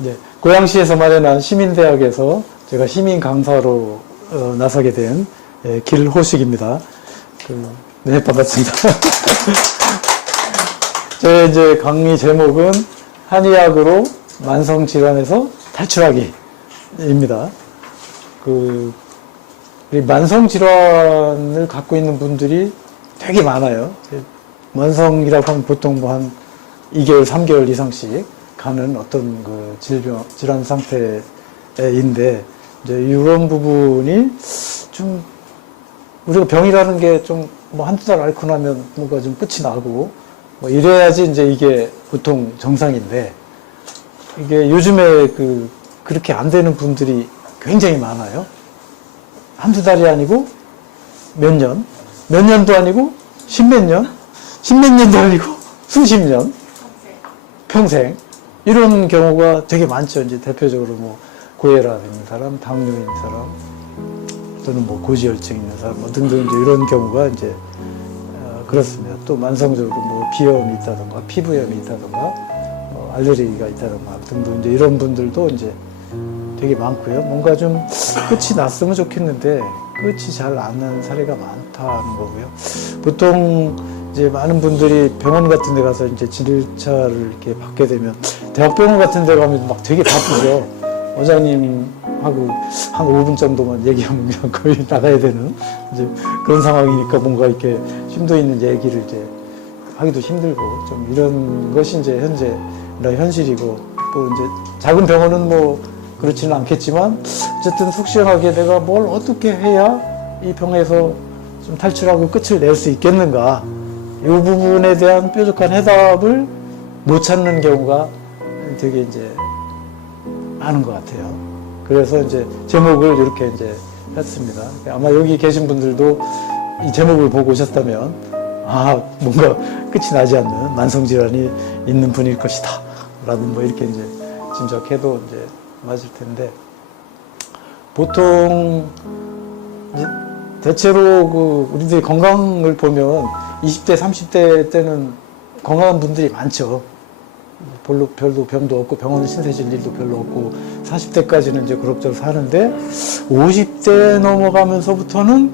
이제 고양시에서 마련한 시민대학에서 제가 시민 강사로 나서게 된 길호식입니다. 네, 반갑습니다. 제 이제 강의 제목은 한의학으로 만성질환에서 탈출하기입니다. 이 만성질환을 갖고 있는 분들이 되게 많아요. 만성이라고 하면 보통 뭐 한 2개월, 3개월 이상씩 가는 어떤 그 질환 상태인데, 이제 이런 부분이 좀, 우리가 병이라는 게 좀 뭐 한두 달 앓고 나면 뭔가 좀 끝이 나고, 뭐 이래야지 이제 이게 보통 정상인데, 이게 요즘에 그렇게 안 되는 분들이 굉장히 많아요. 한두 달이 아니고 몇 년도 아니고 십몇 년도 아니고 수십 년, 평생. 이런 경우가 되게 많죠. 이제 대표적으로 뭐 고혈압 있는 사람, 당뇨 있는 사람, 또는 뭐 고지혈증 있는 사람, 뭐 등등 이제 이런 경우가 이제 그렇습니다. 또 만성적으로 뭐 비염이 있다던가, 피부염이 있다던가, 알레르기가 있다던가 등등 이제 이런 분들도 이제 되게 많고요. 뭔가 좀 끝이 났으면 좋겠는데 끝이 잘 안 나는 사례가 많다는 거고요. 보통 이제 많은 분들이 병원 같은 데 가서 이제 진료차를 이렇게 받게 되면 대학병원 같은 데 가면 막 되게 바쁘죠. 원장님하고 한 5분 정도만 얘기하면 그냥 거의 나가야 되는 이제 그런 상황이니까 뭔가 이렇게 심도 있는 얘기를 이제 하기도 힘들고 좀 이런 것이 이제 현실이고 또 이제 작은 병원은 뭐 그렇지는 않겠지만 어쨌든 속 시원하게 내가 뭘 어떻게 해야 이 병에서 좀 탈출하고 끝을 낼 수 있겠는가, 이 부분에 대한 뾰족한 해답을 못 찾는 경우가 되게 이제 많은 것 같아요. 그래서 이제 제목을 이렇게 이제 했습니다. 아마 여기 계신 분들도 이 제목을 보고 오셨다면 뭔가 끝이 나지 않는 만성질환이 있는 분일 것이다 라고 뭐 이렇게 이제 짐작해도 이제 맞을 텐데, 보통 이제 대체로 우리들이 건강을 보면 20대, 30대 때는 건강한 분들이 많죠. 별로 병도 없고 병원에 신세 질 일도 별로 없고 40대까지는 이제 그럭저럭 사는데 50대 넘어가면서부터는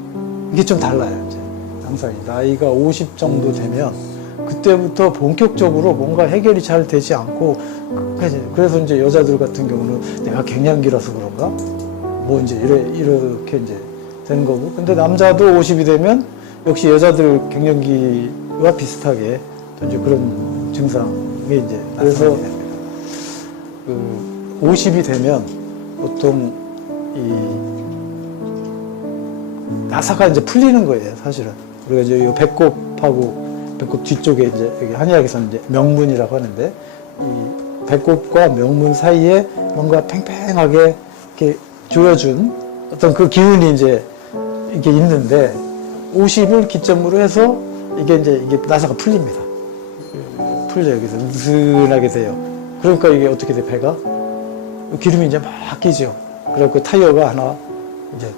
이게 좀 달라요. 이제 항상 나이가 50 정도 되면 그때부터 본격적으로 뭔가 해결이 잘 되지 않고, 그래서 이제 여자들 같은 경우는 내가 갱년기라서 그런가? 뭐 이제 이렇게 이제 되는 거고. 근데 남자도 50이 되면 역시 여자들 갱년기와 비슷하게 또 이제 그런 증상이 이제 그래서 50이 되면 보통 나사가 이제 풀리는 거예요, 사실은. 우리가 이제 이 배꼽 뒤쪽에 이제 여기 한의학에서는 이제 명문이라고 하는데, 이 배꼽과 명문 사이에 뭔가 팽팽하게 이렇게 조여준 어떤 그 기운이 이제 이게 있는데 50을 기점으로 해서 이게 나사가 풀립니다. 풀려요. 여기서 느슨하게 돼요. 그러니까 이게 어떻게 돼? 배가 기름이 이제 막 끼죠. 그래갖고 타이어가 하나 이제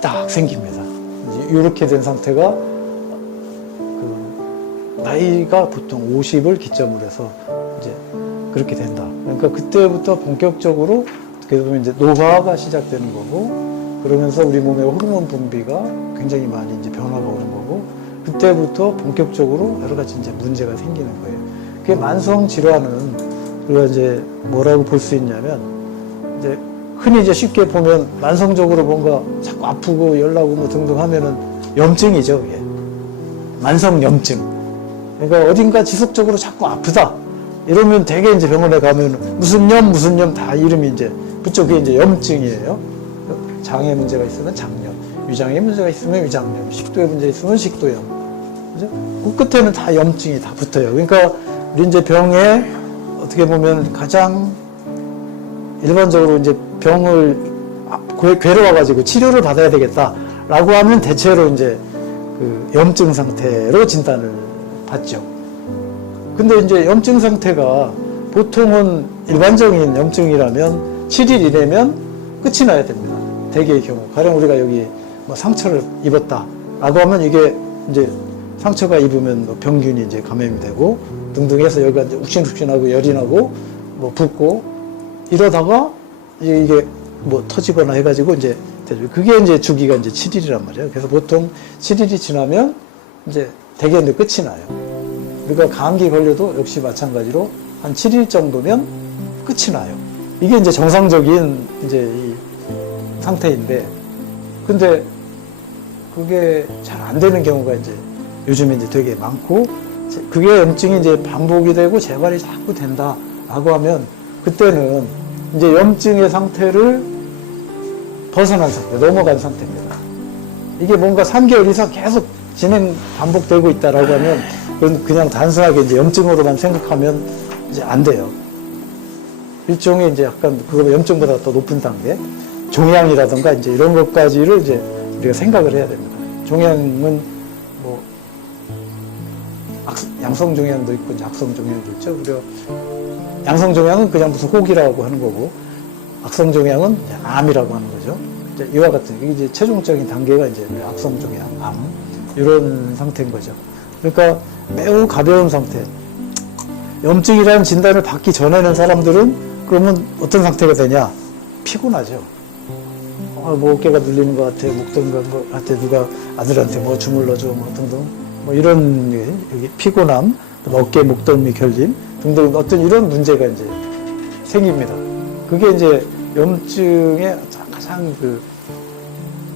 딱 생깁니다. 이렇게 된 상태가 나이가 보통 50을 기점으로 해서 이제 그렇게 된다. 그러니까 그때부터 본격적으로 어떻게 보면 이제 노화가 시작되는 거고, 그러면서 우리 몸의 호르몬 분비가 굉장히 많이 이제 변화가 오는 거고, 그때부터 본격적으로 여러 가지 이제 문제가 생기는 거예요. 그게 만성 질환은 우리가 이제 뭐라고 볼 수 있냐면, 이제 흔히 이제 쉽게 보면 만성적으로 뭔가 자꾸 아프고 열나고 뭐 등등 하면은 염증이죠, 그게. 만성 염증. 그러니까 어딘가 지속적으로 자꾸 아프다 이러면 되게 이제 병원에 가면 무슨 염 다 이름이 이제 붙죠. 그게 이제 염증이에요. 장에 문제가 있으면 장염, 위장에 문제가 있으면 위장염, 식도에 문제가 있으면 식도염. 그죠? 그 끝에는 다 염증이 다 붙어요. 그러니까 우리 이제 병에 어떻게 보면 가장 일반적으로 이제 병을 괴로워가지고 치료를 받아야 되겠다라고 하면 대체로 이제 그 염증 상태로 진단을 받죠. 근데 이제 염증 상태가 보통은 일반적인 염증이라면 7일 이내면 끝이 나야 됩니다. 대개의 경우. 가령 우리가 여기 뭐 상처를 입었다라고 하면 이게 이제 상처가 입으면 뭐 병균이 이제 감염이 되고 등등 해서 여기가 이제 욱신욱신하고 열이 나고 뭐 붓고 이러다가 이게 뭐 터지거나 해가지고 이제 되죠. 그게 이제 주기가 이제 7일이란 말이에요. 그래서 보통 7일이 지나면 이제 대개 이제 끝이 나요. 우리가 감기 걸려도 역시 마찬가지로 한 7일 정도면 끝이 나요. 이게 이제 정상적인 이제 이 상태인데, 근데 그게 잘 안 되는 경우가 이제 요즘에 이제 되게 많고, 그게 염증이 이제 반복이 되고 재발이 자꾸 된다라고 하면 그때는 이제 염증의 상태를 벗어난 상태, 넘어간 상태입니다. 이게 뭔가 3개월 이상 계속 반복되고 있다라고 하면 그건 그냥 단순하게 이제 염증으로만 생각하면 이제 안 돼요. 일종의 이제 약간 그거 염증보다 더 높은 단계, 종양이라든가 이제 이런 것까지를 이제 우리가 생각을 해야 됩니다. 종양은 뭐 양성 종양도 있고 이제 악성 종양도 있죠. 그리고 양성 종양은 그냥 무슨 혹이라고 하는 거고, 악성 종양은 이제 암이라고 하는 거죠. 이제 이와 같은 이제 최종적인 단계가 이제 악성 종양, 암 이런 상태인 거죠. 그러니까 매우 가벼운 상태. 염증이라는 진단을 받기 전에는 사람들은 그러면 어떤 상태가 되냐? 피곤하죠. 뭐 어깨가 눌리는 것 같아, 목 드는 것 같아, 누가 아들한테 뭐 주물러줘, 뭐 등등, 뭐 이런 여기 피곤함, 어깨, 목덜미 결림 등등 어떤 이런 문제가 이제 생깁니다. 그게 이제 염증의 가장 그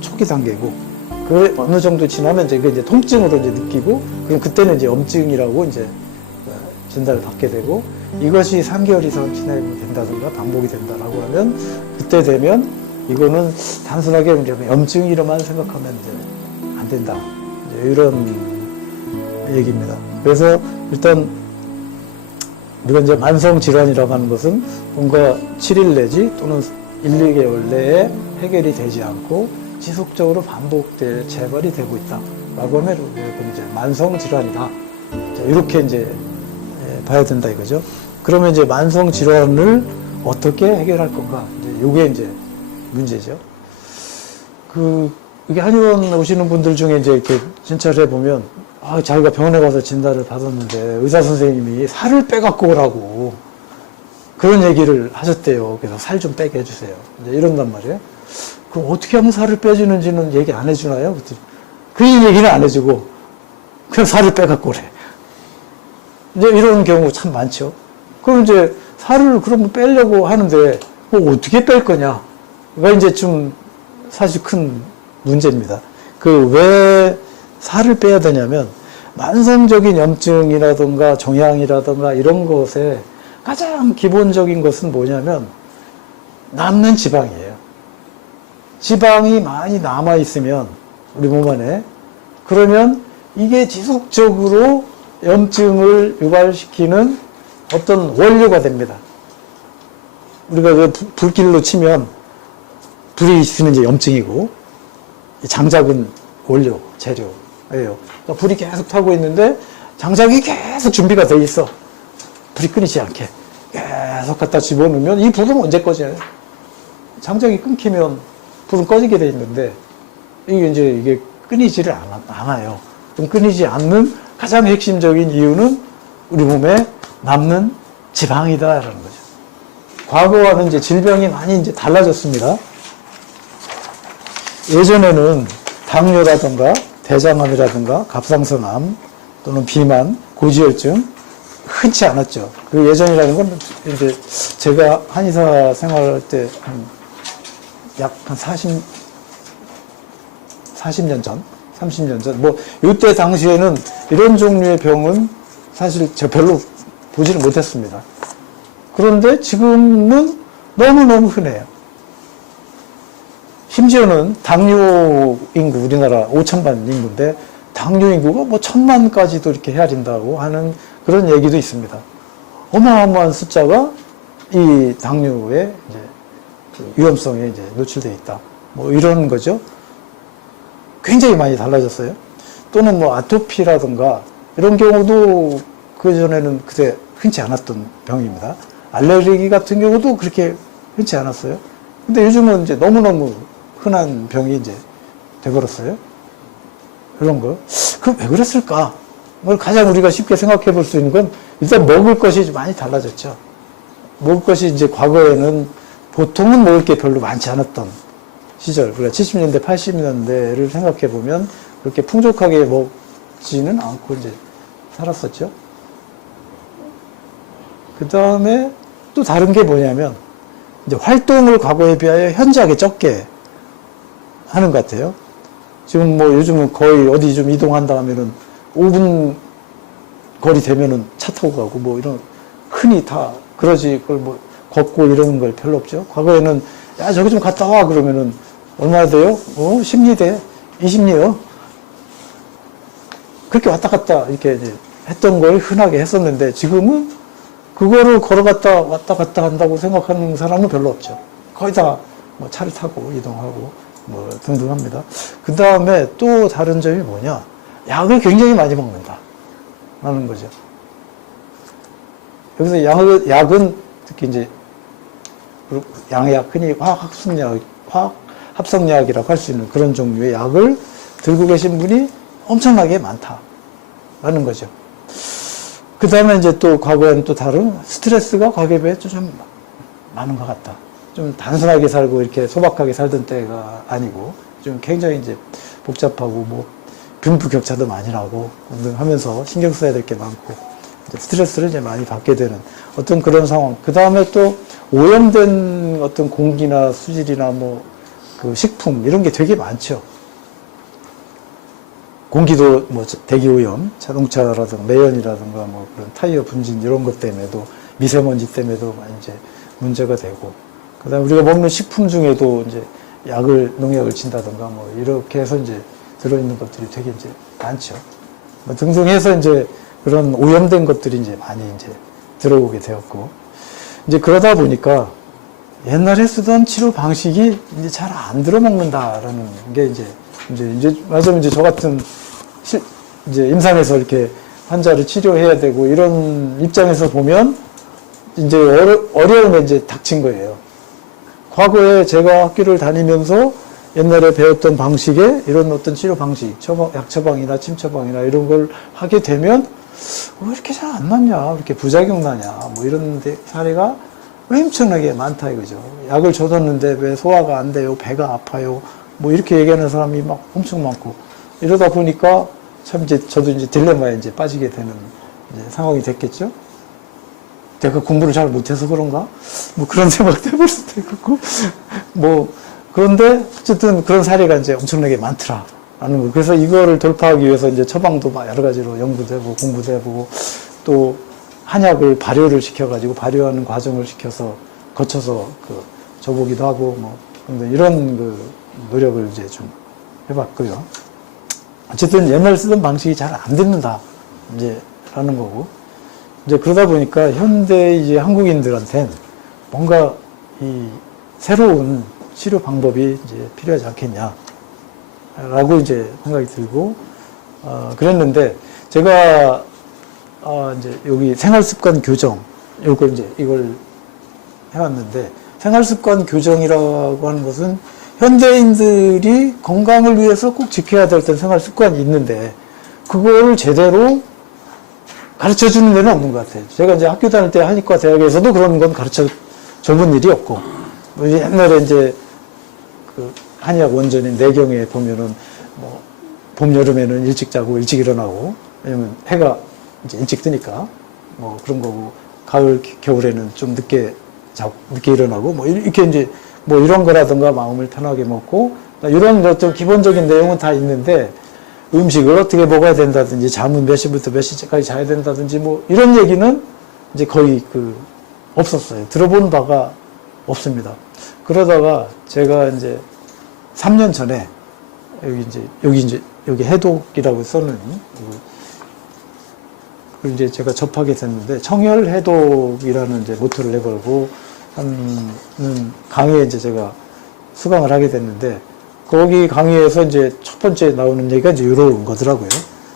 초기 단계고, 그 어느 정도 지나면 이제 그 이제 통증으로 이제 느끼고, 그럼 그때는 이제 염증이라고 이제 진단을 받게 되고, 이것이 3개월 이상 진행이 된다든가 반복이 된다라고 하면 그때 되면 이거는 단순하게 염증이로만 생각하면 이제 안 된다. 이제 이런 얘기입니다. 그래서 일단 우리가 이제 만성 질환이라고 하는 것은 뭔가 7일 내지 또는 1, 2개월 내에 해결이 되지 않고 지속적으로 반복될 재발이 되고 있다라고 하면 이건 이제 만성 질환이다. 이렇게 이제 봐야 된다 이거죠. 그러면 이제 만성 질환을 어떻게 해결할 건가? 이게 이제 문제죠. 이게 한의원 오시는 분들 중에 이제 이렇게 진찰을 해보면, 자기가 병원에 가서 진단을 받았는데 의사 선생님이 살을 빼갖고 오라고 그런 얘기를 하셨대요. 그래서 살 좀 빼게 해주세요. 이제 이런단 말이에요. 그럼 어떻게 하면 살을 빼주는지는 얘기 안 해주나요? 그 얘기는 안 해주고 그냥 살을 빼갖고 오래. 이제 이런 경우 참 많죠. 그럼 이제 살을 그러면 빼려고 하는데 뭐 어떻게 뺄 거냐? 가 이제 좀 사실 큰 문제입니다. 왜 살을 빼야 되냐면, 만성적인 염증이라든가 종양이라든가 이런 것에 가장 기본적인 것은 뭐냐면 남는 지방이에요. 지방이 많이 남아 있으면 우리 몸 안에, 그러면 이게 지속적으로 염증을 유발시키는 어떤 원료가 됩니다. 우리가 그 불길로 치면 불이 있으면 이제 염증이고, 장작은 원료, 재료예요. 그러니까 불이 계속 타고 있는데 장작이 계속 준비가 돼 있어. 불이 끊이지 않게 계속 갖다 집어넣으면 이 불은 언제 꺼져요? 장작이 끊기면 불은 꺼지게 돼 있는데 이게 끊이지를 않아요. 그럼 끊이지 않는 가장 핵심적인 이유는 우리 몸에 남는 지방이다라는 거죠. 과거와는 이제 질병이 많이 이제 달라졌습니다. 예전에는 당뇨라든가 대장암이라든가 갑상선암 또는 비만, 고지혈증 흔치 않았죠. 그 예전이라는 건 이제 제가 한의사 생활할 때 약 한 40년 전, 30년 전, 이때 당시에는 이런 종류의 병은 사실 제가 별로 보지를 못했습니다. 그런데 지금은 너무너무 흔해요. 심지어는 당뇨 인구, 우리나라 5천만 인구인데 당뇨 인구가 1,000만까지도 이렇게 헤아린다고 하는 그런 얘기도 있습니다. 어마어마한 숫자가 이 당뇨의 이제 위험성에 이제 노출되어 있다. 이런 거죠. 굉장히 많이 달라졌어요. 또는 아토피라든가 이런 경우도 그전에는 그때 흔치 않았던 병입니다. 알레르기 같은 경우도 그렇게 흔치 않았어요. 근데 요즘은 이제 너무너무 흔한 병이 이제 돼버렸어요. 이런 거. 그럼 왜 그랬을까? 가장 우리가 쉽게 생각해 볼 수 있는 건 일단 먹을 것이 많이 달라졌죠. 먹을 것이 이제 과거에는 보통은 먹을 게 별로 많지 않았던 시절, 그러니까 70년대, 80년대를 생각해 보면 그렇게 풍족하게 먹지는 않고 이제 살았었죠. 그 다음에 또 다른 게 뭐냐면, 이제 활동을 과거에 비하여 현저하게 적게 하는 것 같아요. 지금 뭐 요즘은 거의 어디 좀 이동한다 하면은 5분 거리 되면은 차 타고 가고 뭐 이런 흔히 다 그러지, 그걸 뭐 걷고 이러는 걸 별로 없죠. 과거에는 야, 저기 좀 갔다 와 그러면은 얼마나 돼요? 10리 돼. 20리요. 그렇게 왔다 갔다 이렇게 이제 했던 걸 흔하게 했었는데 지금은 그거를 걸어갔다 왔다 갔다 한다고 생각하는 사람은 별로 없죠. 거의 다 뭐 차를 타고 이동하고 뭐 등등 합니다. 그 다음에 또 다른 점이 뭐냐? 약을 굉장히 많이 먹는다. 라는 거죠. 여기서 약은 특히 이제 양약, 흔히 화학합성약이라고 할 수 있는 그런 종류의 약을 들고 계신 분이 엄청나게 많다라는 거죠. 그 다음에 이제 또 과거에는 또 다른 스트레스가 과거에 비해 좀 많은 것 같다. 좀 단순하게 살고 이렇게 소박하게 살던 때가 아니고 좀 굉장히 이제 복잡하고 뭐 빈부격차도 많이 나고 하면서 신경 써야 될 게 많고 스트레스를 이제 많이 받게 되는 어떤 그런 상황. 그 다음에 또 오염된 어떤 공기나 수질이나 뭐 그 식품 이런 게 되게 많죠. 공기도 뭐 대기 오염, 자동차라든가 매연이라든가 뭐 그런 타이어 분진 이런 것 때문에도 미세먼지 때문에도 많이 이제 문제가 되고, 그다음에 우리가 먹는 식품 중에도 이제 농약을 친다든가 뭐 이렇게 해서 이제 들어있는 것들이 되게 이제 많죠. 뭐 등등 해서 이제 그런 오염된 것들이 이제 많이 이제 들어오게 되었고, 이제 그러다 보니까 옛날에 쓰던 치료 방식이 이제 잘 안 들어먹는다라는 게 이제 맞아요. 이제 저 같은 이제 임상에서 이렇게 환자를 치료해야 되고 이런 입장에서 보면 이제 어려움에 이제 닥친 거예요. 과거에 제가 학교를 다니면서 옛날에 배웠던 방식에 이런 어떤 치료 방식, 약 처방이나 침 처방이나 이런 걸 하게 되면 왜 이렇게 잘 안 낫냐, 왜 이렇게 부작용 나냐, 뭐 이런 사례가 왜 엄청나게 많다 이거죠. 약을 줘뒀는데 왜 소화가 안 돼요, 배가 아파요, 뭐 이렇게 얘기하는 사람이 막 엄청 많고, 이러다 보니까 참 이제 저도 이제 딜레마에 이제 빠지게 되는 이제 상황이 됐겠죠. 내가 공부를 잘 못해서 그런가? 뭐 그런 생각도 해볼 수도 있고, 뭐 그런데 어쨌든 그런 사례가 이제 엄청나게 많더라라는 거. 그래서 이거를 돌파하기 위해서 이제 처방도 막 여러 가지로 연구도 해보고 공부도 해보고 또 한약을 발효를 시켜가지고 발효하는 과정을 거쳐서 줘보기도 하고 뭐 이런 노력을 이제 좀 해봤고요. 어쨌든 옛날 쓰던 방식이 잘 안 듣는다 이제 라는 거고, 이제 그러다 보니까 현대 이제 한국인들한테는 뭔가 이 새로운 치료 방법이 이제 필요하지 않겠냐라고 이제 생각이 들고, 그랬는데 제가 이제 여기 생활습관 교정 이걸 해왔는데, 생활습관 교정이라고 하는 것은 현대인들이 건강을 위해서 꼭 지켜야 될 어떤 생활습관이 있는데 그거를 제대로 가르쳐 주는 데는 없는 것 같아요. 제가 이제 학교 다닐 때 한의과 대학에서도 그런 건 가르쳐 줘본 일이 없고, 옛날에 이제 그 한의학 원전인 내경에 보면은 뭐 봄, 여름에는 일찍 자고 일찍 일어나고, 왜냐면 해가 이제 일찍 뜨니까 뭐 그런 거고, 가을, 겨울에는 좀 늦게 자고 늦게 일어나고 뭐 이렇게 이제 뭐 이런 거라든가 마음을 편하게 먹고 이런 어떤 기본적인 내용은 다 있는데, 음식을 어떻게 먹어야 된다든지 잠은 몇 시부터 몇 시까지 자야 된다든지 뭐 이런 얘기는 이제 거의 없었어요. 들어본 바가 없습니다. 그러다가 제가 이제 3년 전에 여기 해독이라고 써는 그걸 이제 제가 접하게 됐는데, 청혈해독이라는 이제 모토를 내걸고 하는 강의에 이제 제가 수강을 하게 됐는데, 거기 강의에서 이제 첫 번째 나오는 얘기가 이제 이런 거더라고요.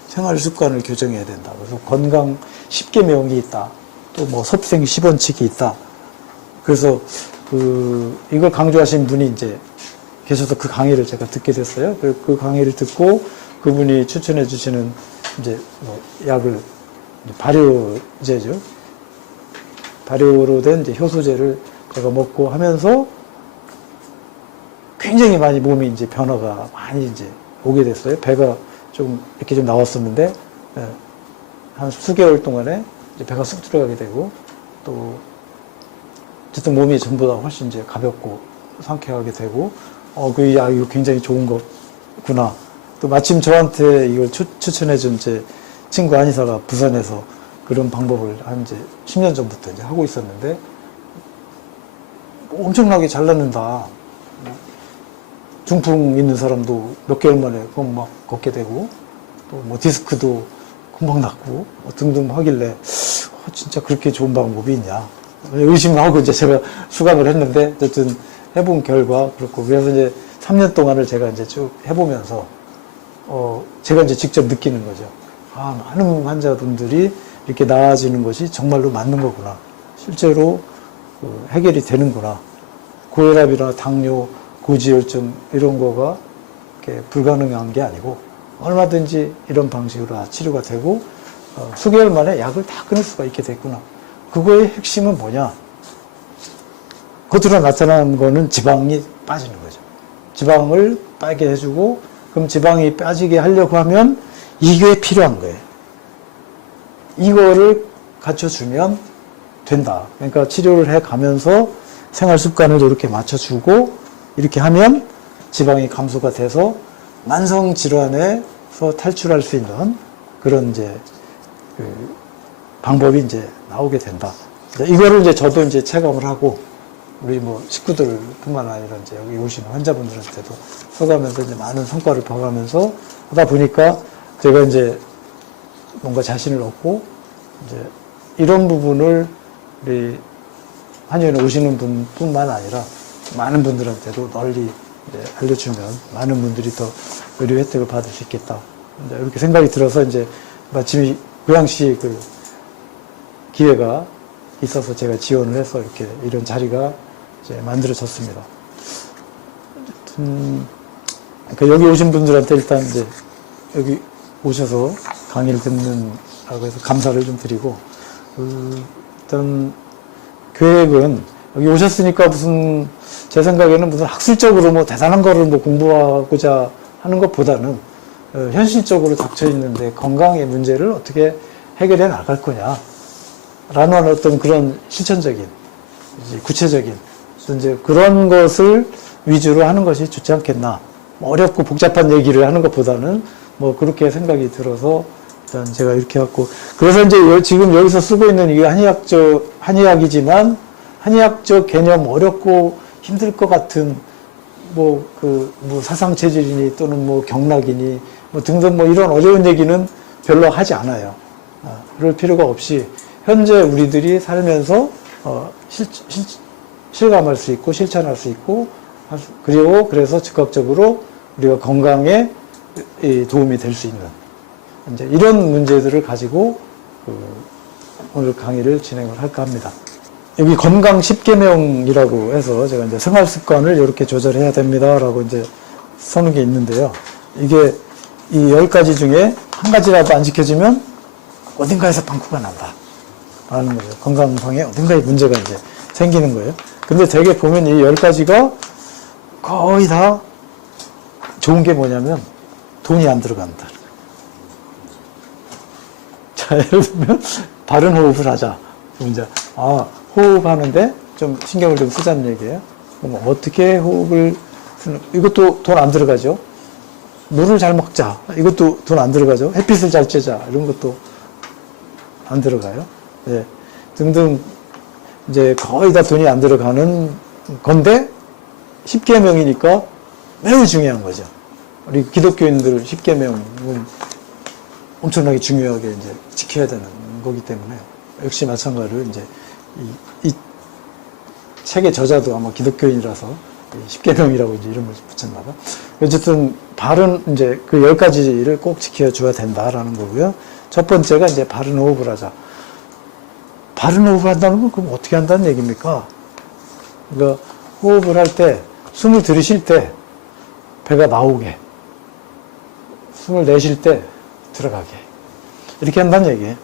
생활 습관을 교정해야 된다. 그래서 건강 10계명이 있다. 또 뭐 섭생 10원칙이 있다. 그래서 이걸 강조하신 분이 이제 계셔서 그 강의를 제가 듣게 됐어요. 그 강의를 듣고 그분이 추천해 주시는 이제 뭐 약을 발효제죠. 발효로 된 이제 효소제를 제가 먹고 하면서 굉장히 많이 몸이 이제 변화가 많이 이제 오게 됐어요. 배가 좀 이렇게 좀 나왔었는데, 예, 한 수개월 동안에 이제 배가 쑥 들어가게 되고, 또, 어쨌든 몸이 전보다 훨씬 이제 가볍고 상쾌하게 되고, 이거 굉장히 좋은 거구나. 또 마침 저한테 이걸 추천해준 제 친구 한의사가 부산에서 그런 방법을 한 이제 10년 전부터 이제 하고 있었는데, 엄청나게 잘 낫는다. 중풍 있는 사람도 몇 개월 만에 그건 막 걷게 되고, 또 뭐 디스크도 금방 낫고, 등등 하길래, 진짜 그렇게 좋은 방법이 있냐. 의심을 하고 이제 제가 수강을 했는데, 어쨌든 해본 결과 그렇고, 그래서 이제 3년 동안을 제가 이제 쭉 해보면서, 제가 이제 직접 느끼는 거죠. 많은 환자분들이 이렇게 나아지는 것이 정말로 맞는 거구나. 실제로 해결이 되는구나. 고혈압이나 당뇨, 고지혈증 이런 거가 이렇게 불가능한 게 아니고 얼마든지 이런 방식으로 치료가 되고 수개월 만에 약을 다 끊을 수가 있게 됐구나. 그거의 핵심은 뭐냐? 겉으로 나타나는 거는 지방이 빠지는 거죠. 지방을 빠게 해주고 그럼 지방이 빠지게 하려고 하면 이게 필요한 거예요. 이거를 갖춰주면 된다. 그러니까 치료를 해가면서 생활 습관을 이렇게 맞춰주고 이렇게 하면 지방이 감소가 돼서 만성 질환에서 탈출할 수 있는 그런 이제 방법이 이제 나오게 된다. 이거를 이제 저도 이제 체감을 하고 우리 뭐 식구들뿐만 아니라 이제 여기 오시는 환자분들한테도 써가면서 이제 많은 성과를 봐가면서 하다 보니까 제가 이제 뭔가 자신을 얻고 이제 이런 부분을 우리 한의원에 오시는 분뿐만 아니라 많은 분들한테도 널리 알려주면 많은 분들이 더 의료 혜택을 받을 수 있겠다. 이제 이렇게 생각이 들어서 이제 마침 고양시 그 기회가 있어서 제가 지원을 해서 이렇게 이런 자리가 이제 만들어졌습니다. 그러니까 여기 오신 분들한테 일단 이제 여기 오셔서 강의를 듣는다고 해서 감사를 좀 드리고, 일단 계획은 여기 오셨으니까 무슨 제 생각에는 무슨 학술적으로 뭐 대단한 거를 뭐 공부하고자 하는 것보다는 현실적으로 닥쳐 있는데 건강의 문제를 어떻게 해결해 나갈 거냐 라는 어떤 그런 실천적인 구체적인 이제 그런 것을 위주로 하는 것이 좋지 않겠나. 어렵고 복잡한 얘기를 하는 것보다는 뭐 그렇게 생각이 들어서 일단 제가 이렇게 해갖고 그래서 이제 지금 여기서 쓰고 있는 이게 한의학이지만 한의학적 개념 어렵고 힘들 것 같은 뭐 사상체질이니 또는 뭐 경락이니 뭐 등등 뭐 이런 어려운 얘기는 별로 하지 않아요. 그럴 필요가 없이 현재 우리들이 살면서 실감할 수 있고 실천할 수 있고 그리고 그래서 즉각적으로 우리가 건강에 도움이 될 수 있는 이제 이런 문제들을 가지고 오늘 강의를 진행을 할까 합니다. 여기 건강 10계명이라고 해서 제가 이제 생활 습관을 이렇게 조절해야 됩니다라고 이제 써놓은 게 있는데요. 이게 이 10가지 중에 한 가지라도 안 지켜지면 어딘가에서 방구가 난다. 라는 거죠. 건강상에 어딘가에 문제가 이제 생기는 거예요. 근데 되게 보면 이 10가지가 거의 다 좋은 게 뭐냐면 돈이 안 들어간다. 자, 예를 들면 바른 호흡을 하자. 이제 호흡하는데 좀 신경을 좀 쓰자는 얘기예요. 그럼 어떻게 호흡을 쓰는, 이것도 돈 안 들어가죠. 물을 잘 먹자. 이것도 돈 안 들어가죠. 햇빛을 잘 쬐자. 이런 것도 안 들어가요. 예. 등등 이제 거의 다 돈이 안 들어가는 건데 10계명이니까 매우 중요한 거죠. 우리 기독교인들 10계명은 엄청나게 중요하게 이제 지켜야 되는 거기 때문에 역시 마찬가지로 이제 이 책의 저자도 아마 기독교인이라서 10계명이라고 이제 이름을 붙였나 봐. 어쨌든 바른 이제 그 10가지를 꼭 지켜줘야 된다라는 거고요. 첫 번째가 이제 바른 호흡을 하자. 바른 호흡을 한다는 건 그럼 어떻게 한다는 얘기입니까? 그러니까 호흡을 할 때 숨을 들이쉴 때 배가 나오게, 숨을 내쉴 때 들어가게 이렇게 한다는 얘기예요.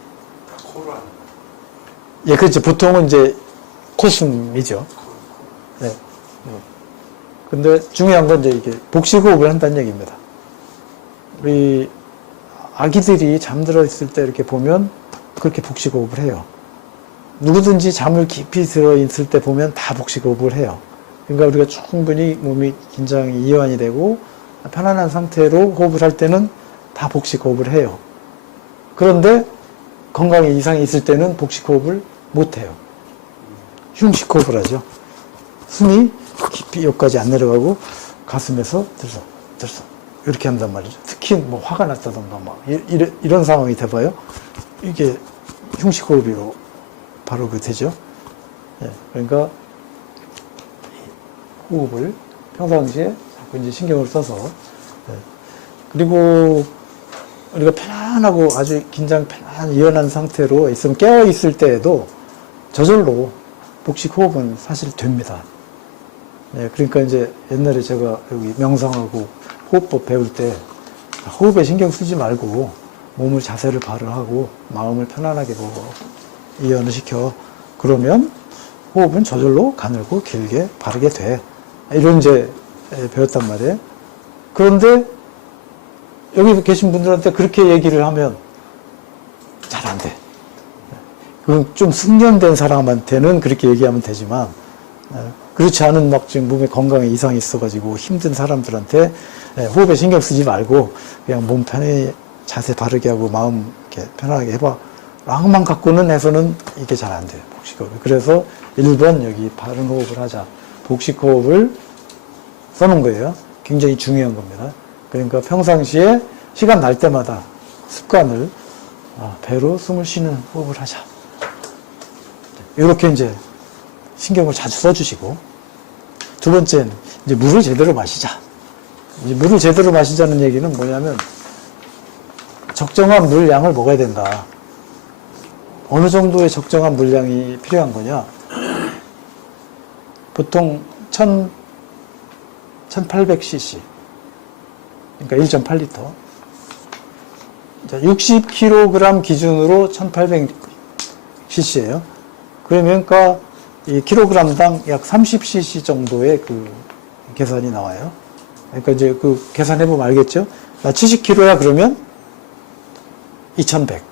코로 하는 예, 그렇죠. 보통은 이제 코숨이죠. 네. 근데 중요한 건 이제 이게 복식호흡을 한다는 얘기입니다. 우리 아기들이 잠들어 있을 때 이렇게 보면 그렇게 복식호흡을 해요. 누구든지 잠을 깊이 들어 있을 때 보면 다 복식호흡을 해요. 그러니까 우리가 충분히 몸이 긴장이 이완이 되고 편안한 상태로 호흡을 할 때는 다 복식호흡을 해요. 그런데 건강에 이상이 있을 때는 복식호흡을 못 해요. 흉식호흡을 하죠. 숨이 깊이 여기까지 안 내려가고 가슴에서 들썩 들썩 이렇게 한단 말이죠. 특히 뭐 화가 났다던가 막 이런 상황이 돼봐요. 이게 흉식호흡으로 바로 그 되죠. 예, 그러니까 호흡을 평상시에 자꾸 이제 신경을 써서 예. 그리고 우리가 편안하고 아주 긴장 편안 이완한 상태로 있으면 깨어 있을 때에도 저절로 복식 호흡은 사실 됩니다. 예, 그러니까 이제 옛날에 제가 여기 명상하고 호흡법 배울 때 호흡에 신경 쓰지 말고 몸을 자세를 바로 하고 마음을 편안하게 보고 이완을 시켜. 그러면 호흡은 저절로 가늘고 길게 바르게 돼. 이런 이제 배웠단 말이에요. 그런데 여기 계신 분들한테 그렇게 얘기를 하면 잘 안 돼. 그건 좀 숙련된 사람한테는 그렇게 얘기하면 되지만 그렇지 않은 막 지금 몸에 건강에 이상이 있어가지고 힘든 사람들한테 호흡에 신경 쓰지 말고 그냥 몸 편히 자세 바르게 하고 마음 이렇게 편안하게 해봐. 랑만 갖고는 해서는 이게 잘 안 돼요. 복식호흡. 그래서 1번 여기 바른 호흡을 하자. 복식호흡을 써놓은 거예요. 굉장히 중요한 겁니다. 그러니까 평상시에 시간 날 때마다 습관을 배로 숨을 쉬는 호흡을 하자. 이렇게 이제 신경을 자주 써주시고 두 번째는 이제 물을 제대로 마시자. 이제 물을 제대로 마시자는 얘기는 뭐냐면 적정한 물량을 먹어야 된다. 어느 정도의 적정한 물량이 필요한 거냐? 보통 1800cc 그러니까 1.8리터 60kg 기준으로 1800cc예요. 그러니까 이 킬로그램당 약 30cc 정도의 그 계산이 나와요. 그러니까 이제 그 계산해보면 알겠죠? 나 70kg야 그러면 2100.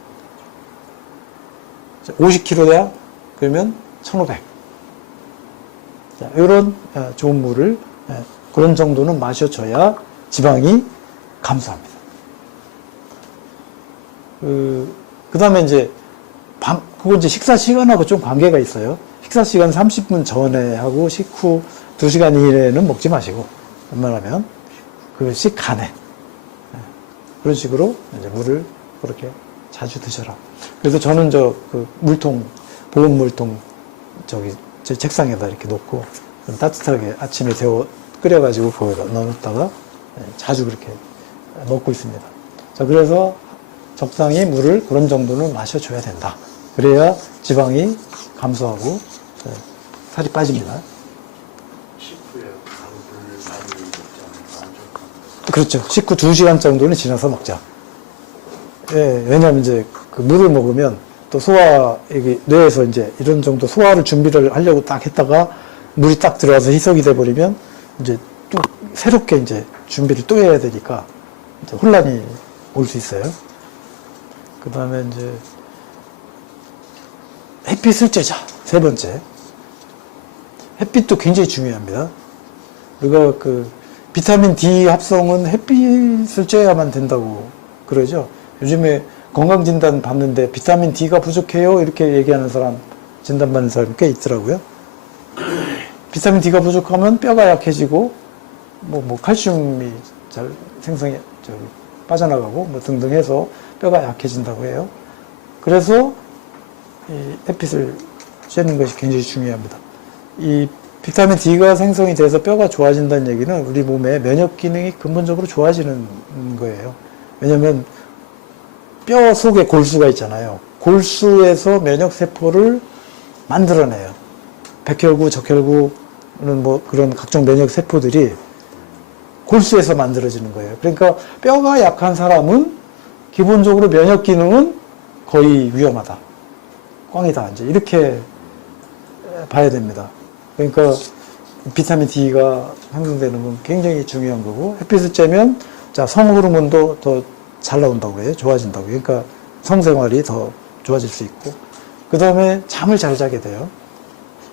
50kg야 그러면 1500. 자, 이런 좋은 물을 그런 정도는 마셔줘야 지방이 감소합니다. 그 다음에 이제 그거 이제 식사 시간하고 좀 관계가 있어요. 식사 시간 30분 전에 하고 식후 2시간 이내에는 먹지 마시고 웬만하면 그 식간에 그런 식으로 이제 물을 그렇게 자주 드셔라. 그래서 저는 그 물통 보온 물통 저기 제 책상에다 이렇게 놓고 따뜻하게 아침에 데워 끓여가지고 거기다 넣어놓다가 자주 그렇게 먹고 있습니다. 자, 그래서 적당히 물을 그런 정도는 마셔줘야 된다. 그래야 지방이 감소하고 살이 빠집니다. 식후에 바로 물을 많이 먹지 않으면 안 좋다. 그렇죠. 식후 2시간 정도는 지나서 먹자. 예, 왜냐하면 이제 그 물을 먹으면 또 소화, 이게 뇌에서 이제 이런 정도 소화를 준비를 하려고 딱 했다가 물이 딱 들어와서 희석이 돼버리면 이제 또 새롭게 이제 준비를 또 해야 되니까 이제 혼란이 올 수 있어요. 그 다음에 이제 햇빛을 쬐자. 세 번째. 햇빛도 굉장히 중요합니다. 우리가 그 비타민 D 합성은 햇빛을 쬐야만 된다고 그러죠. 요즘에 건강진단 받는데 비타민 D가 부족해요 이렇게 얘기하는 사람, 진단받는 사람이 꽤 있더라고요. 비타민 D가 부족하면 뼈가 약해지고 뭐 칼슘이 잘 생성이 빠져나가고 뭐 등등 해서 뼈가 약해진다고 해요. 그래서 이 햇빛을 쬐는 것이 굉장히 중요합니다. 이 비타민 D가 생성이 돼서 뼈가 좋아진다는 얘기는 우리 몸의 면역 기능이 근본적으로 좋아지는 거예요. 왜냐하면 뼈 속에 골수가 있잖아요. 골수에서 면역세포를 만들어내요. 백혈구, 적혈구는 뭐 그런 각종 면역세포들이 골수에서 만들어지는 거예요. 그러니까 뼈가 약한 사람은 기본적으로 면역 기능은 거의 위험하다. 꽝이다. 이제 이렇게 봐야 됩니다. 그러니까 비타민 D가 형성되는 건 굉장히 중요한 거고, 햇빛을 쬐면 자, 성호르몬도 더 잘 나온다고 해요. 좋아진다고. 그러니까 성생활이 더 좋아질 수 있고, 그 다음에 잠을 잘 자게 돼요.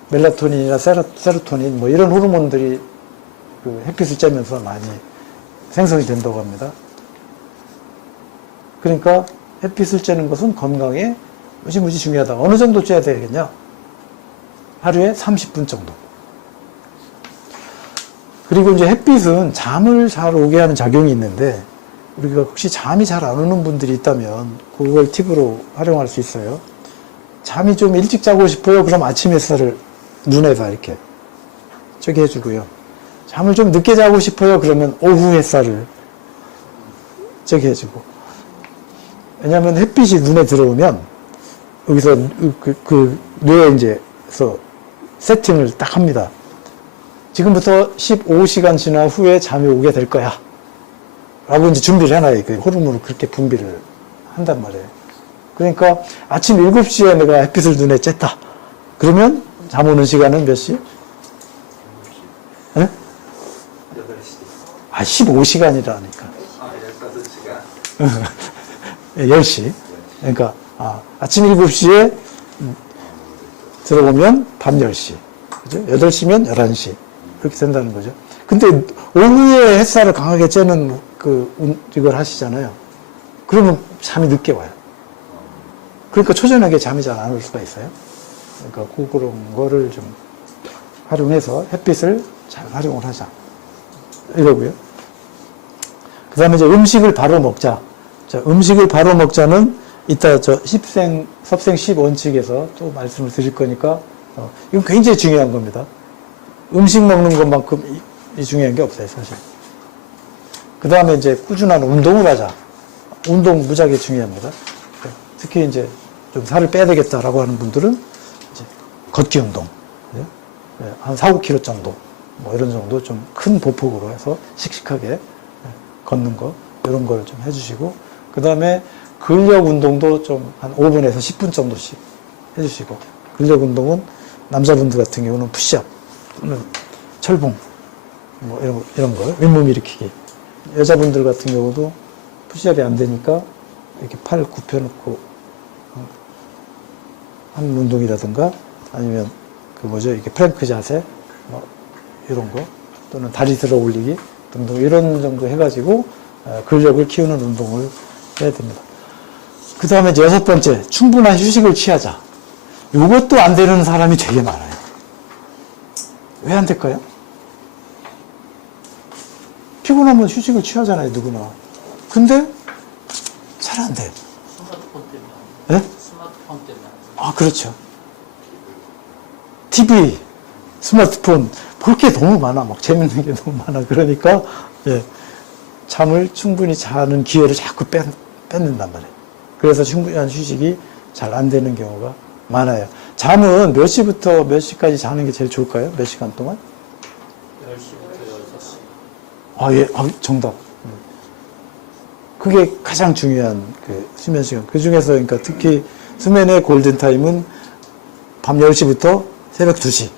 멜라토닌이나 세로토닌 뭐 이런 호르몬들이 그 햇빛을 쬐면서 많이 생성이 된다고 합니다. 그러니까 햇빛을 쬐는 것은 건강에 무지무지 중요하다. 어느 정도 쬐야 되겠냐? 하루에 30분 정도. 그리고 이제 햇빛은 잠을 잘 오게 하는 작용이 있는데, 우리가 혹시 잠이 잘 안 오는 분들이 있다면 그걸 팁으로 활용할 수 있어요. 잠이 좀 일찍 자고 싶어요. 그럼 아침 햇살을 눈에다 이렇게 쬐게 해주고요. 잠을 좀 늦게 자고 싶어요. 그러면 오후 햇살을 쬐게 해주고. 왜냐하면 햇빛이 눈에 들어오면 여기서 그 뇌에 이제서 세팅을 딱 합니다. 지금부터 15시간 지난 후에 잠이 오게 될 거야. 라고 이제 준비를 해놔요. 그 호르몬을 그렇게 분비를 한단 말이에요. 그러니까 아침 7시에 내가 햇빛을 눈에 쬐다. 그러면 잠 오는 시간은 몇 시? 네? 8시. 아, 15시간이라니까. 아, 15시간. 10시. 그러니까, 아침 7시에 들어보면 밤 10시. 그죠? 8시면 11시. 이렇게 된다는 거죠. 근데 오후에 햇살을 강하게 쬐는 이걸 하시잖아요. 그러면 잠이 늦게 와요. 그러니까 초저녁에 잠이 잘 안 올 수가 있어요. 그러니까 그런 거를 좀 활용해서 햇빛을 잘 활용을 하자. 이러고요. 그 다음에 이제 음식을 바로 먹자. 자, 음식을 바로 먹자는 이따 섭생 10원칙에서 또 말씀을 드릴 거니까, 이건 굉장히 중요한 겁니다. 음식 먹는 것만큼 중요한 게 없어요, 사실. 그 다음에 이제 꾸준한 운동을 하자. 운동 무지하게 중요합니다. 특히 이제 좀 살을 빼야 되겠다라고 하는 분들은 이제 걷기 운동. 한 4, 5km 정도. 뭐 이런 정도 좀 큰 보폭으로 해서 씩씩하게 걷는 거. 이런 걸 좀 해주시고. 그 다음에 근력 운동도 좀 한 5분에서 10분 정도씩 해주시고. 근력 운동은 남자분들 같은 경우는 푸시업 또는 철봉. 뭐 이런 거. 윗몸 일으키기. 여자분들 같은 경우도 푸시업이 안 되니까 이렇게 팔 굽혀놓고 하는 운동이라든가 아니면 이렇게 프랭크 자세 뭐 이런 거 또는 다리 들어 올리기 등등 이런 정도 해가지고 근력을 키우는 운동을 해야 됩니다. 그 다음에 이제 6번째, 충분한 휴식을 취하자. 이것도 안 되는 사람이 되게 많아요. 왜 안 될까요? 피곤하면 휴식을 취하잖아요, 누구나. 근데 잘 안 돼. 스마트폰 때문에. 네? 스마트폰 때문에. 아, 그렇죠. TV, 스마트폰, 볼 게 너무 많아. 막 재밌는 게 너무 많아. 그러니까, 잠을 충분히 자는 기회를 자꾸 뺏는단 말이에요. 그래서 충분한 휴식이 잘 안 되는 경우가 많아요. 잠은 몇 시부터 몇 시까지 자는 게 제일 좋을까요? 몇 시간 동안? 10시부터 6시. 정답. 그게 가장 중요한 수면 시간. 그 중에서 그러니까 특히 수면의 골든타임은 밤 10시부터 새벽 2시.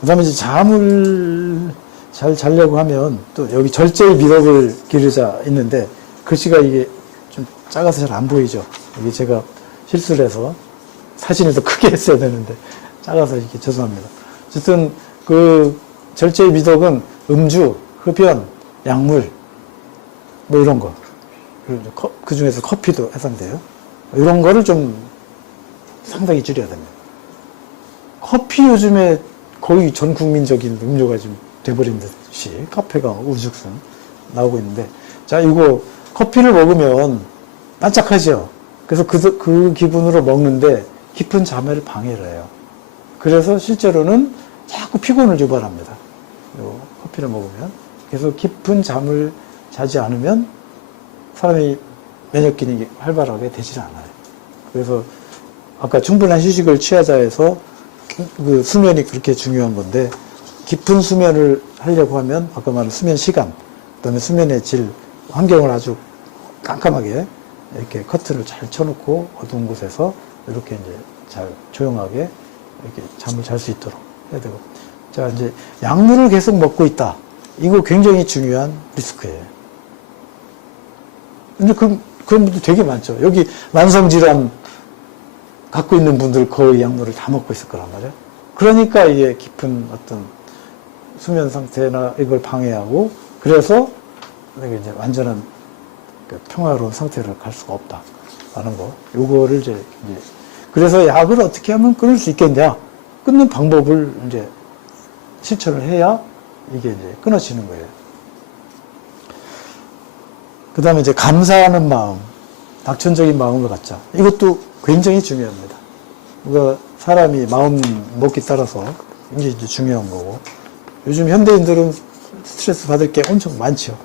그 다음에 이제 잠을 잘 자려고 하면 또 여기 절제의 미덕을 기르자 있는데 글씨가 이게 좀 작아서 잘 안 보이죠. 이게 제가 실수를 해서 사진을 더 크게 했어야 되는데 작아서 이렇게 죄송합니다. 어쨌든 그 절제의 미덕은 음주, 흡연, 약물 뭐 이런 거. 그 중에서 커피도 해당돼요. 이런 거를 좀 상당히 줄여야 됩니다. 커피 요즘에 거의 전 국민적인 음료가 지금 돼버린 듯이 카페가 우죽순 나오고 있는데, 자, 이거 커피를 먹으면 반짝하죠? 그래서 그 기분으로 먹는데 깊은 잠을 방해를 해요. 그래서 실제로는 자꾸 피곤을 유발합니다. 요 커피를 먹으면. 그래서 깊은 잠을 자지 않으면 사람이 면역 기능이 활발하게 되질 않아요. 그래서 아까 충분한 휴식을 취하자 해서 그 수면이 그렇게 중요한 건데, 깊은 수면을 하려고 하면 아까 말한 수면 시간, 그다음에 수면의 질, 환경을 아주 깜깜하게 이렇게 커튼을 잘 쳐놓고 어두운 곳에서 이렇게 이제 잘 조용하게 이렇게 잠을 잘 수 있도록 해야 되고. 자, 이제 약물을 계속 먹고 있다. 이거 굉장히 중요한 리스크예요. 근데 그런 분들 되게 많죠. 여기 만성질환 갖고 있는 분들 거의 약물을 다 먹고 있을 거란 말이에요. 그러니까 이게 깊은 어떤 수면 상태나 이걸 방해하고, 그래서 내가 이제 완전한 그 평화로운 상태를 갈 수가 없다라는 거. 요거를 이제 그래서 약을 어떻게 하면 끊을 수 있겠냐? 끊는 방법을 이제 실천을 해야 이게 이제 끊어지는 거예요. 그 다음에 이제 감사하는 마음, 낙천적인 마음을 갖자. 이것도 굉장히 중요합니다. 그러니까 사람이 마음 먹기 따라서 굉장히 이제 중요한 거고. 요즘 현대인들은 스트레스 받을 게 엄청 많죠.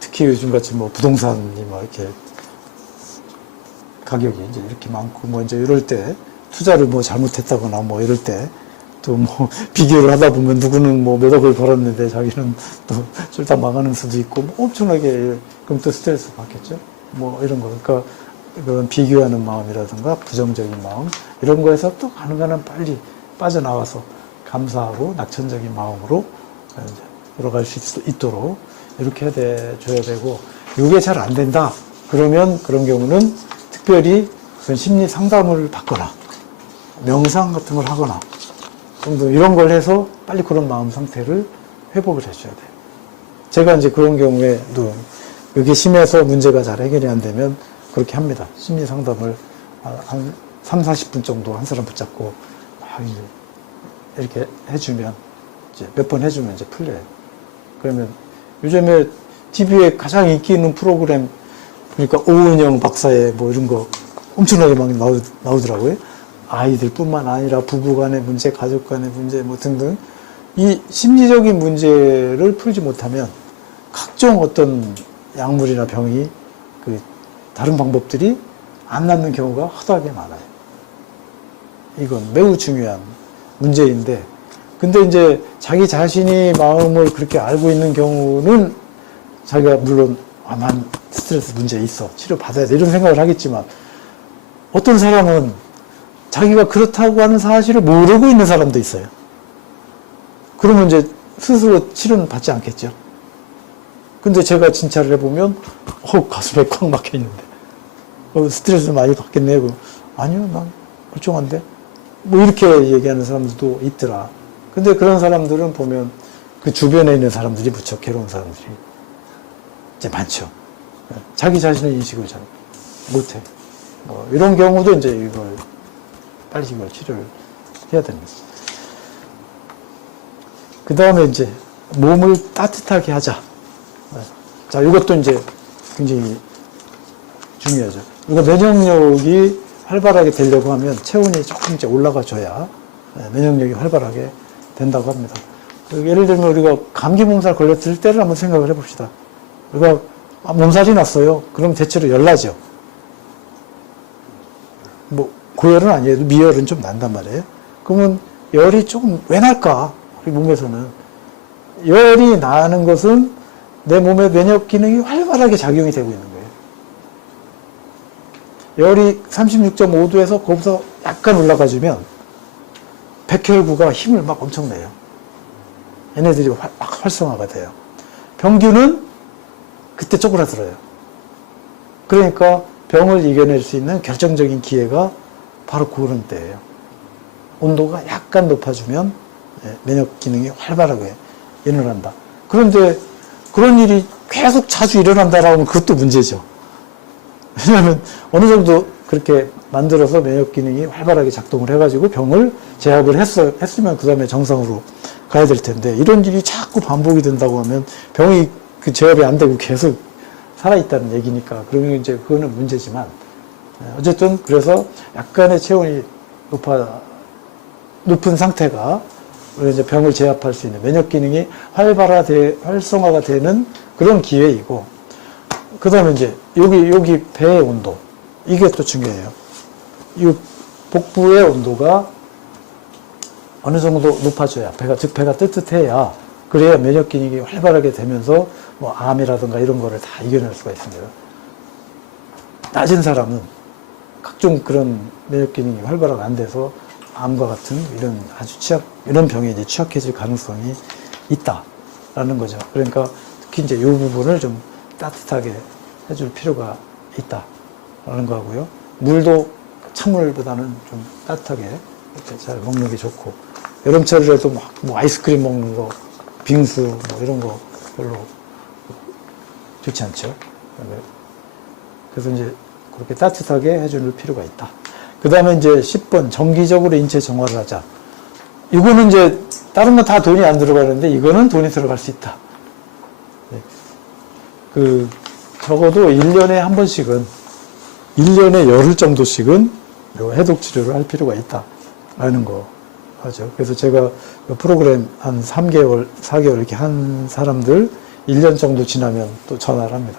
특히 요즘같이 뭐 부동산이 막 이렇게 가격이 이제 이렇게 많고, 뭐 이제 이럴 때 투자를 뭐 잘못했다거나 뭐 이럴 때 또 뭐 비교를 하다 보면 누구는 뭐 몇 억을 벌었는데 자기는 또 쫄딱 망하는 수도 있고, 뭐 엄청나게 그럼 또 스트레스 받겠죠. 뭐 이런 거. 그러니까 그런 비교하는 마음이라든가 부정적인 마음 이런 거에서 또 가능한 한 빨리 빠져나와서 감사하고 낙천적인 마음으로 이제 돌아갈 수 있도록 이렇게 해줘야 되고, 이게 잘 안 된다. 그러면 그런 경우는 특별히 무슨 심리 상담을 받거나 명상 같은 걸 하거나 정도 이런 걸 해서 빨리 그런 마음 상태를 회복을 해줘야 돼요. 제가 이제 그런 경우에도 이게 심해서 문제가 잘 해결이 안 되면 그렇게 합니다. 심리 상담을 한 3, 40분 정도 한 사람 붙잡고 막 이제 이렇게 해주면 이제 몇 번 해주면 이제 풀려요. 그러면 요즘에 TV에 가장 인기 있는 프로그램 그러니까 오은영 박사의 뭐 이런 거 엄청나게 막 나오더라고요. 아이들뿐만 아니라 부부 간의 문제, 가족 간의 문제 뭐 등등 이 심리적인 문제를 풀지 못하면 각종 어떤 약물이나 병이 그 다른 방법들이 안 낫는 경우가 허다하게 많아요. 이건 매우 중요한 문제인데, 근데 이제 자기 자신이 마음을 그렇게 알고 있는 경우는 자기가 물론 난 스트레스 문제 있어, 치료 받아야 돼 이런 생각을 하겠지만, 어떤 사람은 자기가 그렇다고 하는 사실을 모르고 있는 사람도 있어요. 그러면 이제 스스로 치료는 받지 않겠죠. 근데 제가 진찰을 해보면 가슴에 꽉 막혀 있는데 스트레스 많이 받겠네. 아니요, 난 멀쩡한데 뭐 이렇게 얘기하는 사람들도 있더라. 근데 그런 사람들은 보면 그 주변에 있는 사람들이 무척 괴로운 사람들이 이제 많죠. 자기 자신의 인식을 잘 못해. 이런 경우도 이제 이걸 빨리 이걸 치료를 해야 됩니다. 그 다음에 이제 몸을 따뜻하게 하자. 자, 이것도 이제 굉장히 중요하죠. 이거 면역력이 활발하게 되려고 하면 체온이 조금 이제 올라가 줘야 면역력이 활발하게 된다고 합니다. 예를 들면 우리가 감기 몸살 걸렸을 때를 한번 생각을 해봅시다. 우리가 몸살이 났어요. 그럼 대체로 열나죠. 뭐 고열은 아니어도 미열은 좀 난단 말이에요. 그러면 열이 조금 왜 날까? 우리 몸에서는 열이 나는 것은 내 몸의 면역 기능이 활발하게 작용이 되고 있는 거예요. 열이 36.5도에서 거기서 약간 올라가주면 백혈구가 힘을 막 엄청 내요. 얘네들이 막 활성화가 돼요. 병균은 그때 쪼그라들어요. 그러니까 병을 이겨낼 수 있는 결정적인 기회가 바로 그런 때예요. 온도가 약간 높아지면 면역 기능이 활발하게 일어난다. 그런데 그런 일이 계속 자주 일어난다라고 하면 그것도 문제죠. 왜냐하면 어느 정도 그렇게 만들어서 면역 기능이 활발하게 작동을 해가지고 병을 제압을 했으면 그 다음에 정상으로 가야 될 텐데, 이런 일이 자꾸 반복이 된다고 하면 병이 그 제압이 안 되고 계속 살아있다는 얘기니까, 그러면 이제 그거는 문제지만, 어쨌든 그래서 약간의 체온이 높은 상태가 이제 병을 제압할 수 있는 면역 기능이 활성화가 되는 그런 기회이고, 그 다음에 이제 여기 배의 온도, 이게 또 중요해요. 이 복부의 온도가 어느 정도 높아져야, 즉 배가 뜨뜻해야, 그래야 면역 기능이 활발하게 되면서 뭐 암이라든가 이런 거를 다 이겨낼 수가 있습니다. 낮은 사람은 각종 그런 면역 기능이 활발하게 안 돼서 암과 같은 이런 아주 이런 병에 이제 취약해질 가능성이 있다라는 거죠. 그러니까 특히 이제 이 부분을 좀 따뜻하게 해줄 필요가 있다라는 거고요. 물도 찬물보다는 좀 따뜻하게 이렇게 잘 먹는 게 좋고, 여름철이라도 막 뭐 아이스크림 먹는 거, 빙수 뭐 이런 거 별로 좋지 않죠. 그래서 이제 그렇게 따뜻하게 해줄 필요가 있다. 그 다음에 이제 10번, 정기적으로 인체 정화를 하자. 이거는 이제 다른 건 다 돈이 안 들어가는데 이거는 돈이 들어갈 수 있다. 적어도 1년에 한 번씩은, 1년에 열흘 정도씩은 요 해독 치료를 할 필요가 있다라는 거 하죠. 그래서 제가 이 프로그램 한 3개월, 4개월 이렇게 한 사람들 1년 정도 지나면 또 전화를 합니다.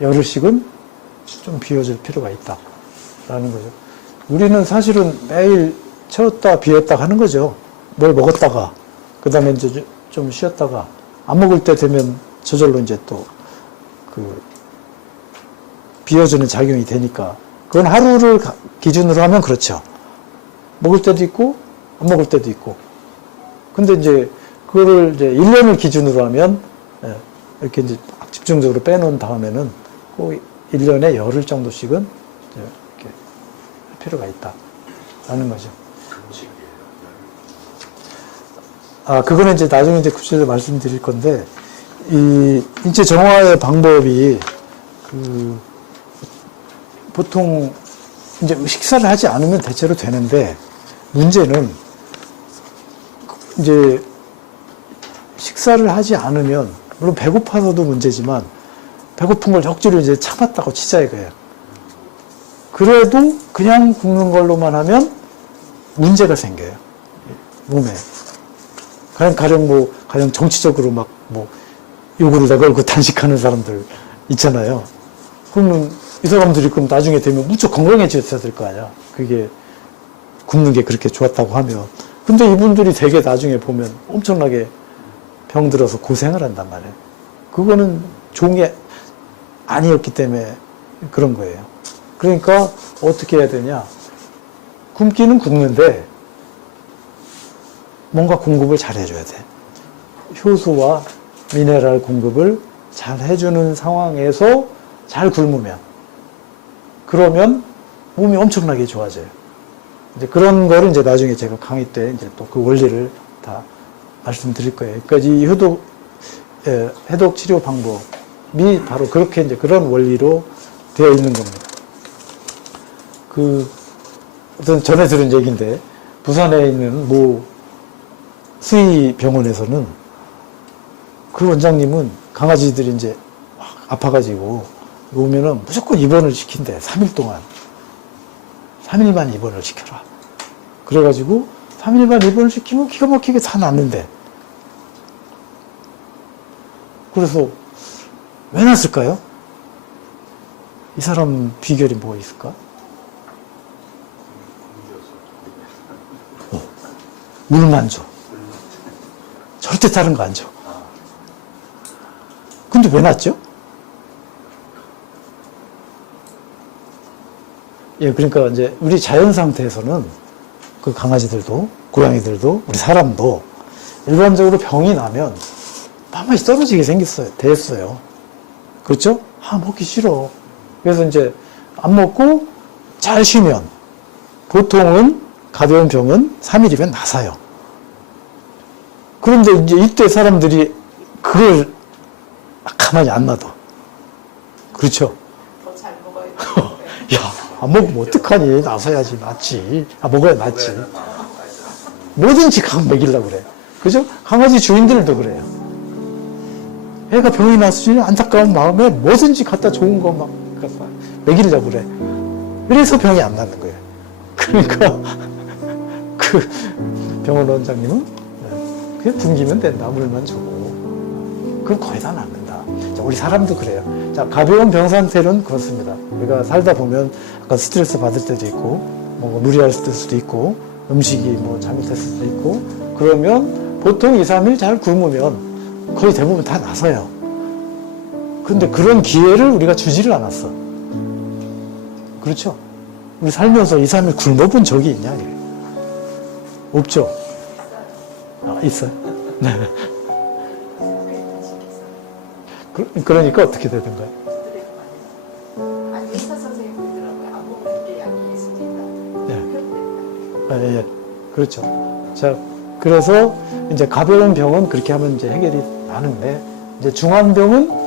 열흘씩은 좀 비워줄 필요가 있다라는 거죠. 우리는 사실은 매일 채웠다 비웠다 하는 거죠. 뭘 먹었다가, 그 다음에 이제 좀 쉬었다가, 안 먹을 때 되면 저절로 이제 또 비워주는 작용이 되니까, 그건 하루를 기준으로 하면 그렇죠. 먹을 때도 있고, 안 먹을 때도 있고. 근데 이제 그거를 이제 1년을 기준으로 하면, 이렇게 이제 집중적으로 빼놓은 다음에는 꼭 1년에 열흘 정도씩은 이렇게 할 필요가 있다라는 거죠. 그거는 이제 나중에 이제 구체적으로 말씀드릴 건데, 이 인체 정화의 방법이 보통 이제 식사를 하지 않으면 대체로 되는데, 문제는 이제 식사를 하지 않으면, 물론 배고파서도 문제지만 배고픈 걸 억지로 이제 참았다고 치자 이거예요. 그래도 그냥 굶는 걸로만 하면 문제가 생겨요. 몸에. 가령 정치적으로 막 요구를 걸고 단식하는 사람들 있잖아요. 그러면 이 사람들이 그럼 나중에 되면 무척 건강해졌어야 될 거 아니야. 그게 굶는 게 그렇게 좋았다고 하면. 근데 이분들이 되게 나중에 보면 엄청나게 병들어서 고생을 한단 말이에요. 그거는 좋은 게 아니었기 때문에 그런 거예요. 그러니까 어떻게 해야 되냐. 굶기는 굶는데 뭔가 공급을 잘 해줘야 돼. 효소와 미네랄 공급을 잘 해주는 상황에서 잘 굶으면, 그러면 몸이 엄청나게 좋아져요. 이제 그런 거를 이제 나중에 제가 강의 때 이제 또 그 원리를 다 말씀드릴 거예요. 그러니까 이 해독 치료 방법이 바로 그렇게 이제 그런 원리로 되어 있는 겁니다. 어떤 전에 들은 얘기인데, 부산에 있는 모 수의병원에서는 그 원장님은 강아지들이 이제 막 아파가지고 오면은 무조건 입원을 시킨대. 3일 동안. 3일만 입원을 시켜라. 그래가지고 3일만 입원을 시키면 기가 막히게 다 낫는데. 그래서 왜 낫을까요? 이 사람 비결이 뭐가 있을까? 물만 줘. 절대 다른 거 안 줘. 근데 왜 낫죠? 그러니까 이제 우리 자연 상태에서는 그 강아지들도, 고양이들도, 우리 사람도 일반적으로 병이 나면 밥맛이 떨어지게 됐어요. 그렇죠? 먹기 싫어. 그래서 이제 안 먹고 잘 쉬면, 보통은 가벼운 병은 3일이면 나사요. 그런데 이제 이때 사람들이 그걸 가만히 안 놔둬. 그렇죠? 더 잘 먹어야 야, 안 먹으면 어떡하니? 나서야지, 낫지. 먹어야 낫지. 뭐든지 먹이려고 그래. 그죠? 강아지 주인들도 그래요. 애가 병이 났으니 안타까운 마음에 뭐든지 갖다 좋은 거 막 갖다 먹이려고 그래. 그래서 병이 안 나는 거예요. 그러니까 그 병원 원장님은 그냥 굶기면 된다. 물만 주고. 그럼 거의 다 낫는다. 자, 우리 사람도 그래요. 자, 가벼운 병 상태는 그렇습니다. 우리가 살다 보면 약간 스트레스 받을 때도 있고, 무리할 수도 있고, 음식이 잘못했을 수도 있고, 그러면 보통 2, 3일 잘 굶으면 거의 대부분 다 나서요. 근데 그런 기회를 우리가 주지를 않았어. 그렇죠? 우리 살면서 2, 3일 굶어본 적이 있냐? 이래. 없죠? 아, 있어요? 네. 그러니까 어떻게 되던가요? 아니, 의사 선생님 그러더라고요. 안 먹는 게 약일 수도 있다. 네. 아, 예, 예. 그렇죠. 자, 그래서 이제 가벼운 병은 그렇게 하면 이제 해결이 나는데, 이제 중한 병은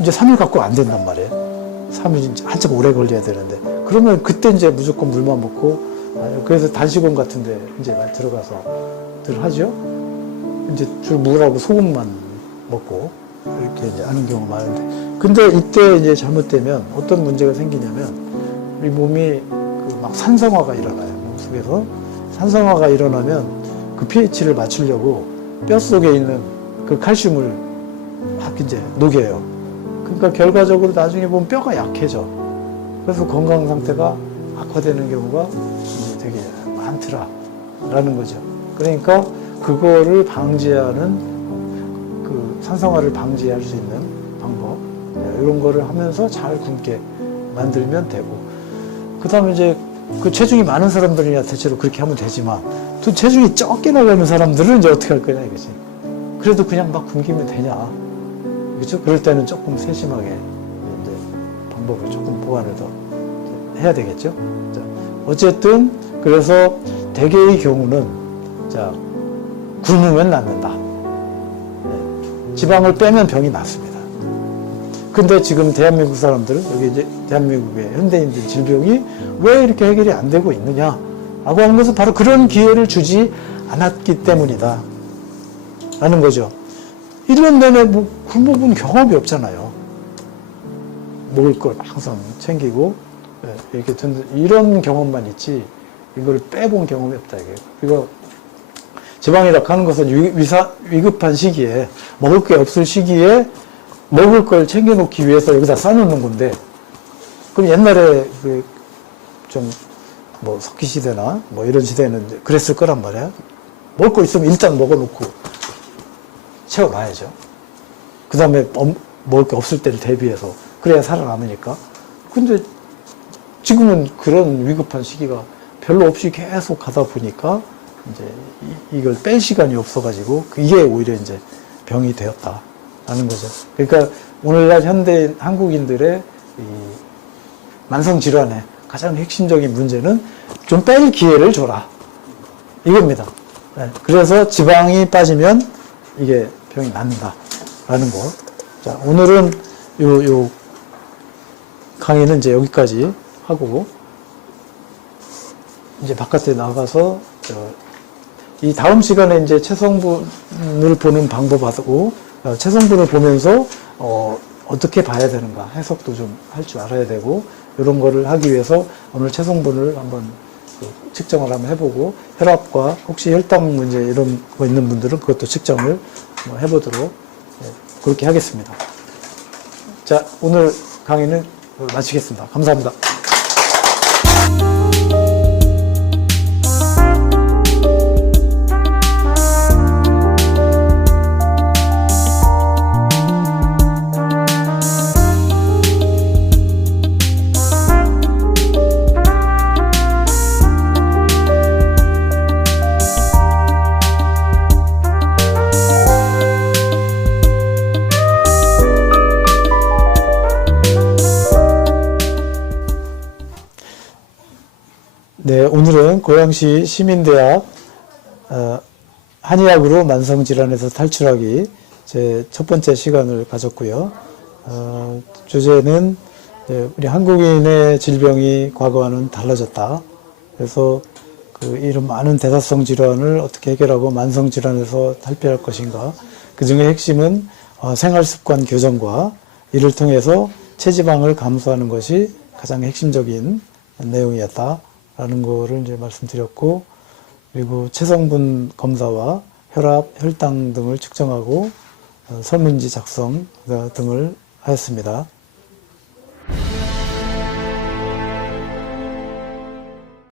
이제 3일 갖고 안 된단 말이에요. 3일 이제 한참 오래 걸려야 되는데, 그러면 그때 이제 무조건 물만 먹고, 그래서 단식원 같은데 이제 많이 들어가서 들 하죠. 이제 줄 물하고 소금만 먹고 이렇게 이제 하는 경우가 많은데, 근데 이때 이제 잘못되면 어떤 문제가 생기냐면 우리 몸이 그 막 산성화가 일어나요. 몸속에서 산성화가 일어나면 그 pH를 맞추려고 뼈 속에 있는 그 칼슘을 막 이제 녹여요. 그러니까 결과적으로 나중에 보면 뼈가 약해져. 그래서 건강 상태가 악화되는 경우가 이제 되게 많더라라는 거죠. 그러니까 그거를 방지하는 그 산성화를 방지할 수 있는 방법, 이런 거를 하면서 잘 굶게 만들면 되고, 그 다음에 이제 그 체중이 많은 사람들이야 대체로 그렇게 하면 되지만, 또 체중이 적게 나가는 사람들은 이제 어떻게 할 거냐 이거지. 그래도 그냥 막 굶기면 되냐, 그렇죠? 그럴 때는 조금 세심하게 이제 방법을 조금 보완을 더 해야 되겠죠. 자, 어쨌든 그래서 대개의 경우는, 자, 굶으면 낫는다. 네. 지방을 빼면 병이 낫습니다. 근데 지금 대한민국 사람들은, 여기 이제 대한민국의 현대인들 질병이 왜 이렇게 해결이 안 되고 있느냐 라고 하는 것은 바로 그런 기회를 주지 않았기 때문이다 라는 거죠. 1년 내내 뭐 굶어본 경험이 없잖아요. 먹을 걸 항상 챙기고 이렇게 이런 경험만 있지 이걸 빼본 경험이 없다 이게. 이거 지방이라고 하는 것은 위급한 시기에, 먹을 게 없을 시기에 먹을 걸 챙겨놓기 위해서 여기다 싸놓는 건데, 그럼 옛날에 좀 뭐 석기 시대나 뭐 이런 시대는 그랬을 거란 말이야. 먹을 거 있으면 일단 먹어놓고 채워놔야죠. 그 다음에 먹을 게 없을 때를 대비해서, 그래야 살아남으니까. 근데 지금은 그런 위급한 시기가 별로 없이 계속 가다 보니까 이제 이걸 뺄 시간이 없어가지고 이게 오히려 이제 병이 되었다라는 거죠. 그러니까 오늘날 현대인 한국인들의 이 만성 질환의 가장 핵심적인 문제는 좀 뺄 기회를 줘라 이겁니다. 네. 그래서 지방이 빠지면 이게 병이 낫는다라는 거. 자, 오늘은 요 강의는 이제 여기까지 하고, 이제 바깥에 나가서 이 다음 시간에 이제 체성분을 보는 방법하고, 체성분을 보면서 어떻게 봐야 되는가 해석도 좀 할 줄 알아야 되고, 이런 거를 하기 위해서 오늘 체성분을 한번 측정을 한번 해보고, 혈압과 혹시 혈당 문제 이런 거 있는 분들은 그것도 측정을 해보도록 그렇게 하겠습니다. 자, 오늘 강의는 마치겠습니다. 감사합니다. 네, 오늘은 고양시 시민대학 한의학으로 만성질환에서 탈출하기 제 첫 번째 시간을 가졌고요. 주제는 우리 한국인의 질병이 과거와는 달라졌다. 그래서 이런 많은 대사성 질환을 어떻게 해결하고 만성 질환에서 탈피할 것인가. 그 중에 핵심은 생활습관 교정과 이를 통해서 체지방을 감소하는 것이 가장 핵심적인 내용이었다. 라는 거를 이제 말씀드렸고, 그리고 체성분 검사와 혈압, 혈당 등을 측정하고 설문지 작성 등을 하였습니다.